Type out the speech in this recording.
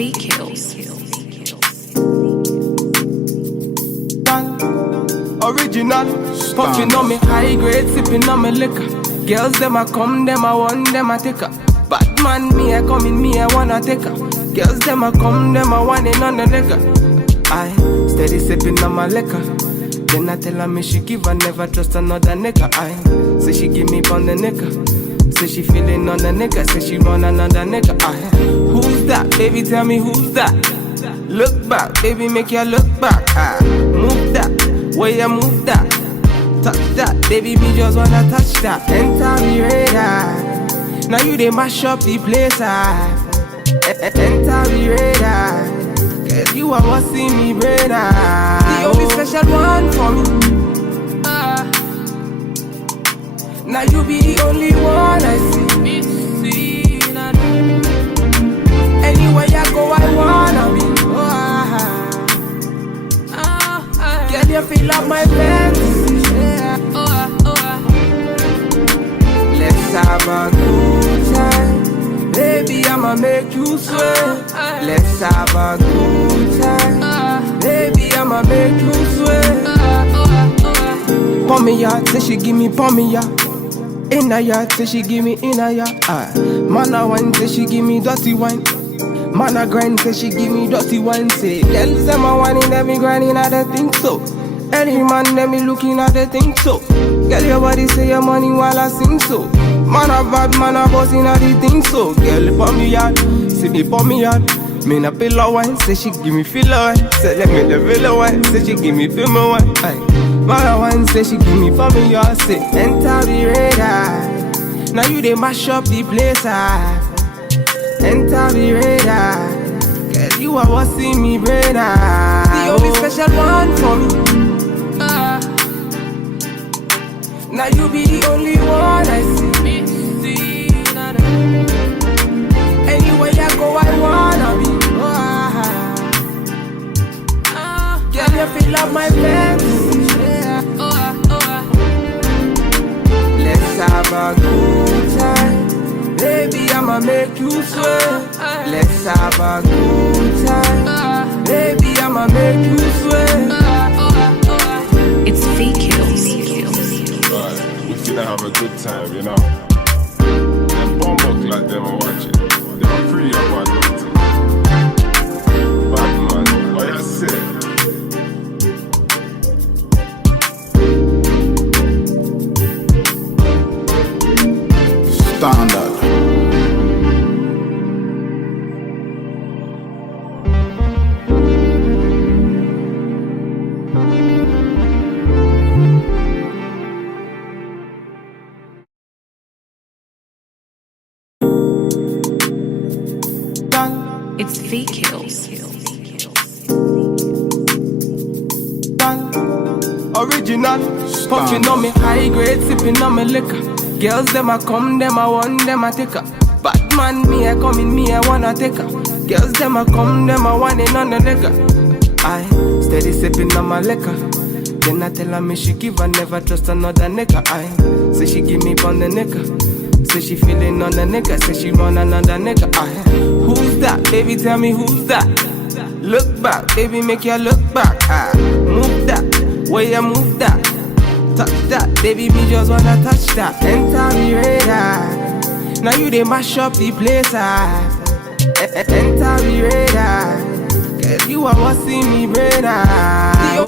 vkillz. Original, puffing on me high grade, sipping on me liquor. Girls them a come, them a want, them a take her. Bad man, me a coming, me a wanna take her. Girls them a come, them a want it on the liquor. I steady sipping on my liquor. Then I tell her me she give her, never trust another nigga. I say she give me on the nigga. Say she feeling on the nigga. Say she want another nigga. I who's that? Baby, tell me who's that? Look back, baby, make you look back. Move that, way you move that. Touch that, baby, me just wanna touch that. Enter me radar. Now you they mash up the place. Enter me radar. Cause you are what see me brain. The only special one for me. Now you be the only one I see. Anywhere you go, I wanna be. Girl, you feel up my fantasy. Let's have a good time. Baby, I'ma make you sweat. Let's have a good time. Baby, I'ma make you sweat. Pour me out, say she give me pour me out. In a yard, say she give me in a yard. Man a wine, say she give me dirty wine. Man a grind, say she give me dirty wine. Say, girls them a whining, them me grinding, I don't think so. Any man, them me looking at the thing so. Girl, your body say your money while I sing so. Man a bad, man a bossing at the thing so. Girl, pour me out, see me pour me out. Me na pillow wine, say she give me filler wine. Say let me the pillow wine, say she give me film wine. Man a wine, say she give me for me out. Say enter the radar. Now you they mash up the place. Enter the radar. Cause you are what see me brain. The only special one for me. Now you be the only one I see. Anywhere you go, I wanna be. Girl, you feel up my fantasy. Let's have a good time. Baby, I'ma make you sweat. Let's have a good time. Baby, I'ma make you sweat. It's vkillz. We finna have a good time, you know. Them bomb like them are watching. They are pretty up my doctor. Bad man, what you say? Standard. It's vkillz. Original, puffing on me high grade, sipping on me liquor. Girls them a come, them a want, them a take her. Bad man, me a coming, me a wanna take her. Girls them a come, them a want it on the liquor. I steady sipping on my liquor. Then I tell her me she give her, never trust another nigga. I say she give me on the nigga. Say she feeling on the nigga. Say she want another nigga. I who's that? Baby, tell me who's that? Look back, baby, make you look back. Move that, way you move that. Touch that, baby, me just wanna touch that. Enter me radar. Now you they mash up the place. Enter me radar. Cause you are what see me brain.